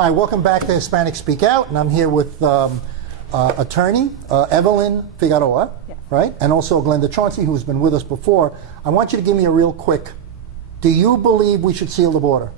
Hi, welcome back to Hispanics Speak Out, and I'm here with Attorney Evelyn Figueroa, right? And also Glenda Chauncey, who's been with us before. I want you to give me a real quick, do you believe we should seal the border?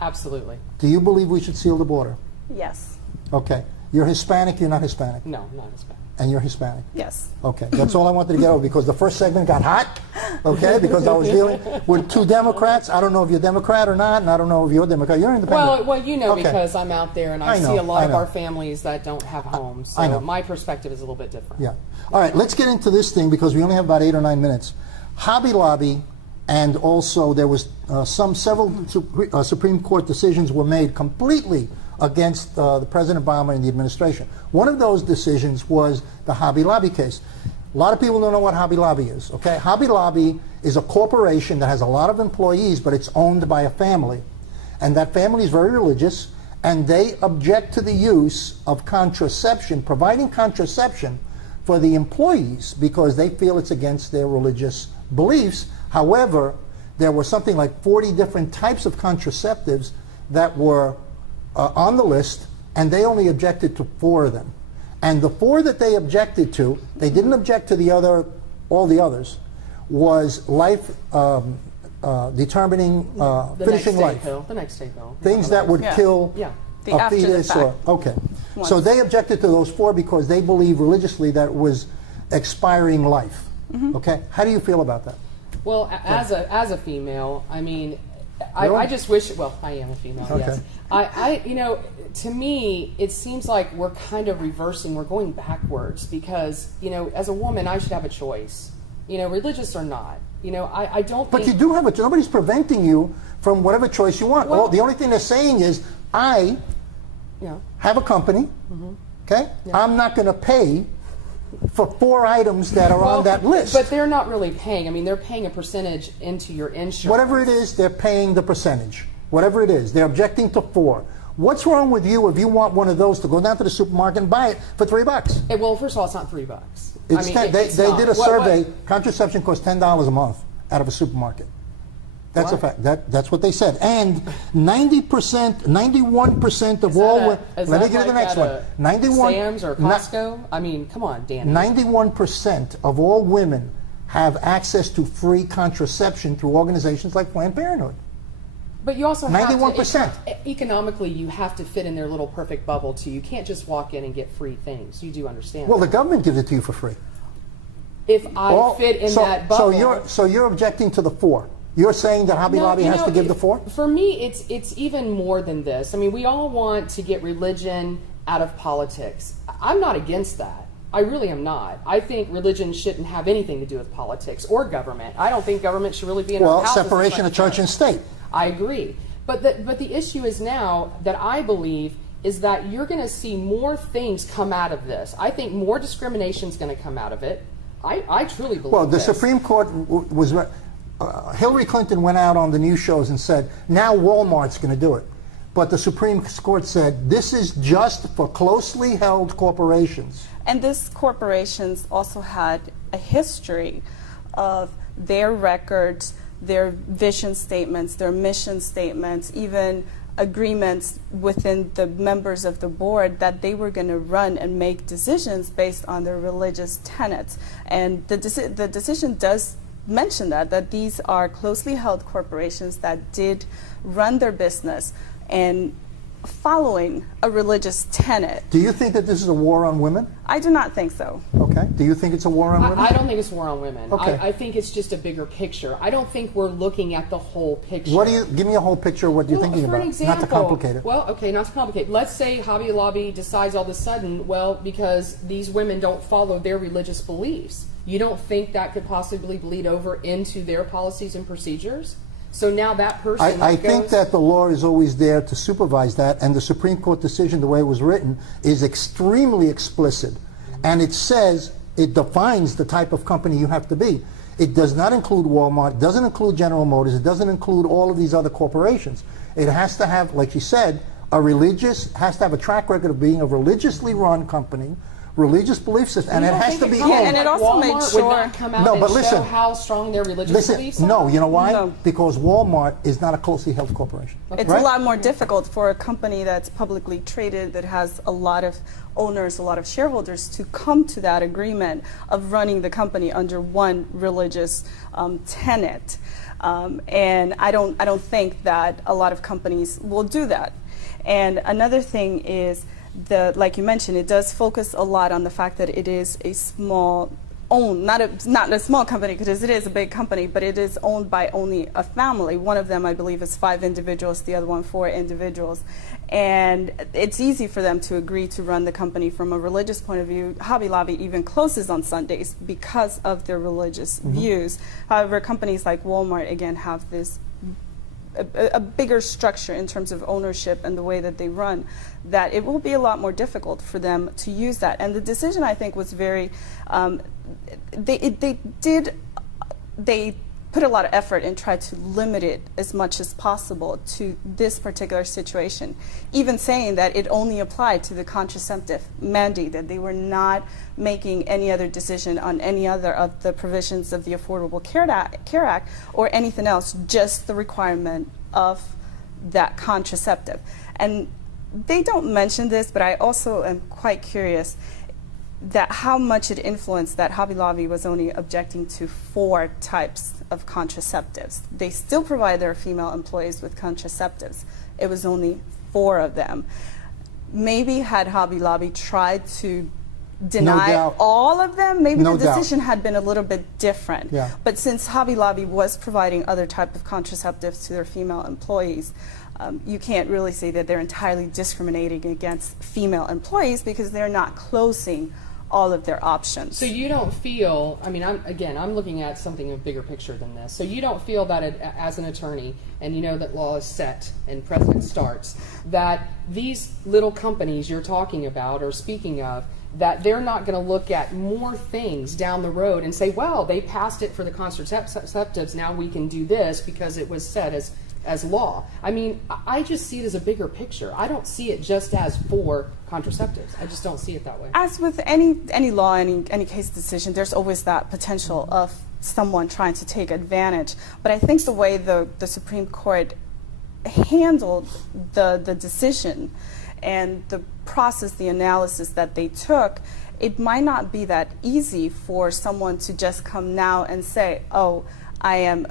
Absolutely. Do you believe we should seal the border? Yes. Okay. You're Hispanic, you're not Hispanic? No, not Hispanic. And you're Hispanic? Yes. Okay, that's all I wanted to get over, because the first segment got hot, okay, because I was dealing with two Democrats. I don't know if you're Democrat or not, and I don't know if you're Democrat. You're independent. Well, you know, okay. Because I'm out there and I see a lot of our families that don't have homes, so my perspective is a little bit different. Yeah. All right, let's get into this thing, because we only have about 8 or 9 minutes. Hobby Lobby, and also there was several Supreme Court decisions were made completely against the President Obama and the administration. One of those decisions was the Hobby Lobby case. A lot of people don't know what Hobby Lobby is, okay? Hobby Lobby is a corporation that has a lot of employees, but it's owned by a family. And that family is very religious, and they object to the use of contraception, providing contraception for the employees, because they feel it's against their religious beliefs. However, there were something like 40 different types of contraceptives that were on the list, and they only objected to 4 of them. And the 4 that they objected to, they didn't object to all the others, was life determining, finishing life. The next day pill. Things that would kill a fetus. So they objected to those 4 because they believe religiously that it was expiring life. Okay, how do you feel about that? Well, as a female, I mean, I just wish. Well, I am a female. Okay. Yes. You know, to me, it seems like we're kind of reversing. We're going backwards because, you know, as a woman, I should have a choice. You know, religious or not. You know, I don't. But you do have a. Nobody's preventing you from whatever choice you want. Well, the only thing they're saying is, I have a company. Okay, I'm not going to pay for 4 items that are on that list. But they're not really paying. I mean, they're paying a percentage into your insurance. Whatever it is, they're paying the percentage. Whatever it is, they're objecting to 4. What's wrong with you if you want one of those to go down to the supermarket and buy it for $3? Well, first of all, it's not $3. It's they did a survey. Contraception costs $10 a month out of a supermarket. That's a fact. That's what they said. And 90%, 91% of all women. Let me get to the next one. 91. Sam's or Costco. I mean, come on, Danny. 91% of all women have access to free contraception through organizations like Planned Parenthood. But you also have 91%. Economically, you have to fit in their little perfect bubble too. You can't just walk in and get free things. You do understand? Well, the government gives it to you for free. If I fit in that bubble. So you're objecting to the 4. You're saying that Hobby Lobby has to give the 4? For me, it's even more than this. I mean, we all want to get religion out of politics. I'm not against that. I really am not. I think religion shouldn't have anything to do with politics or government. I don't think government should really be in our houses. Well, separation of church and state. I agree. But the issue is now that I believe is that you're going to see more things come out of this. I think more discrimination is going to come out of it. I truly believe Well, the Supreme Court was... Hillary Clinton went out on the news shows and said, now Walmart's going to do it. But the Supreme Court said, this is just for closely held corporations. And these corporations also had a history of their records, their vision statements, their mission statements, even agreements within the members of the board that they were going to run and make decisions based on their religious tenets. And the decision does mention that these are closely held corporations that did run their business and following a religious tenet. Do you think that this is a war on women? I do not think so. Okay. Do you think it's a war on women? I don't think it's a war on women. Okay. I think it's just a bigger picture. I don't think we're looking at the whole picture. Give me a whole picture of what you're thinking about. For an example, not to complicate it. Well, okay, not to complicate. Let's say Hobby Lobby decides all of a sudden, well, because these women don't follow their religious beliefs. You don't think that could possibly bleed over into their policies and procedures? So now that person I think that the law is always there to supervise that, and the Supreme Court decision, the way it was written, is extremely explicit. And it says, it defines the type of company you have to be. It does not include Walmart, doesn't include General Motors, it doesn't include all of these other corporations. It has to have, like you said, has to have a track record of being a religiously run company religious belief system, and it has to be owned. and it also made Walmart sure- would not come out No, and but show listen. how strong their religious beliefs are. No, you know why? No. Because Walmart is not a closely held corporation. It's right? a lot more difficult for a company that's publicly traded, that has a lot of owners, a lot of shareholders, to come to that agreement of running the company under one religious tenet. And I don't think that a lot of companies will do that. And another thing is, like you mentioned, it does focus a lot on the fact that it is a small owned, not a small company, because it is a big company, but it is owned by only a family. One of them, I believe, is 5 individuals, the other one 4 individuals. And it's easy for them to agree to run the company from a religious point of view. Hobby Lobby even closes on Sundays because of their religious views. However, companies like Walmart, again, have this a bigger structure in terms of ownership and the way that they run, that it will be a lot more difficult for them to use that. And the decision, I think, was very, they put a lot of effort and tried to limit it as much as possible to this particular situation, even saying that it only applied to the contraceptive mandate, that they were not making any other decision on any other of the provisions of the Affordable Care Act or anything else, just the requirement of that contraceptive. And they don't mention this, but I also am quite curious that how much it influenced that Hobby Lobby was only objecting to 4 types of contraceptives. They still provide their female employees with contraceptives. It was only 4 of them. Maybe had Hobby Lobby tried to deny all of them, maybe the decision had been a little bit different. Yeah. But since Hobby Lobby was providing other type of contraceptives to their female employees, you can't really say that they're entirely discriminating against female employees, because they're not closing all of their options. So you don't feel, I mean, I'm looking at something of a bigger picture than this. So you don't feel that as an attorney, and you know that law is set and precedent starts, that these little companies you're talking about or speaking of, that they're not going to look at more things down the road and say, well, they passed it for the contraceptives, now we can do this because it was set as law. I mean, I just see it as a bigger picture. I don't see it just as for contraceptives. I just don't see it that way. As with any law, any case decision, there's always that potential of someone trying to take advantage. But I think the way the Supreme Court handled the decision and the process, the analysis that they took, it might not be that easy for someone to just come now and say, oh, I am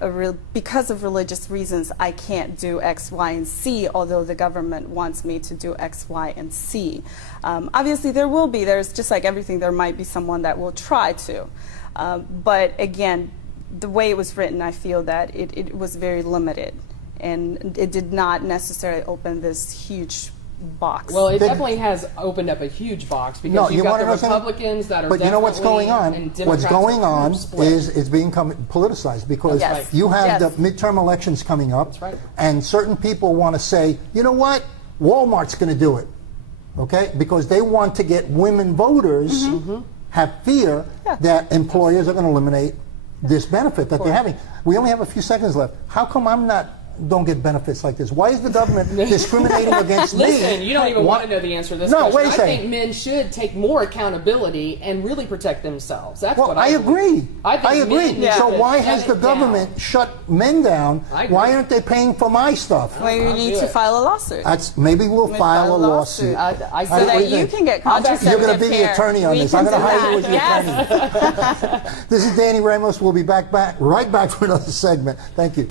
because of religious reasons, I can't do X, Y, and Z, although the government wants me to do X, Y, and Z. Obviously, there's just like everything, there might be someone that will try to. But again, the way it was written, I feel that it was very limited, and it did not necessarily open this huge box. Well, it definitely has opened up a huge box, because you've got the Republicans that are but you know what's going on? and Democrats What's going on split. is it's being politicized, because Yes. you have Yes. the midterm elections coming up, That's right. and certain people want to say, you know what, Walmart's going to do it, okay? Because they want to get women voters, have fear that employers are going to eliminate this benefit that they're having. We only have a few seconds left. How come don't get benefits like this? Why is the government discriminating against me? Listen, you don't even want to know the answer to this No, question. wait a I second. think men should take more accountability and really protect themselves. That's Well, what I agree. I think agree. men need So to why shut has the it government down. shut men down? I agree. Why aren't they paying for my stuff? Well, you need do to it. file a lawsuit. Maybe we'll Maybe file a lawsuit. I so what that do you think? can get I'll bet contraceptive You're going to be the care. attorney on We this. can I'm going to do hire you as that. the attorney. Yes. This is Danny Ramos. We'll be right back for another segment. Thank you.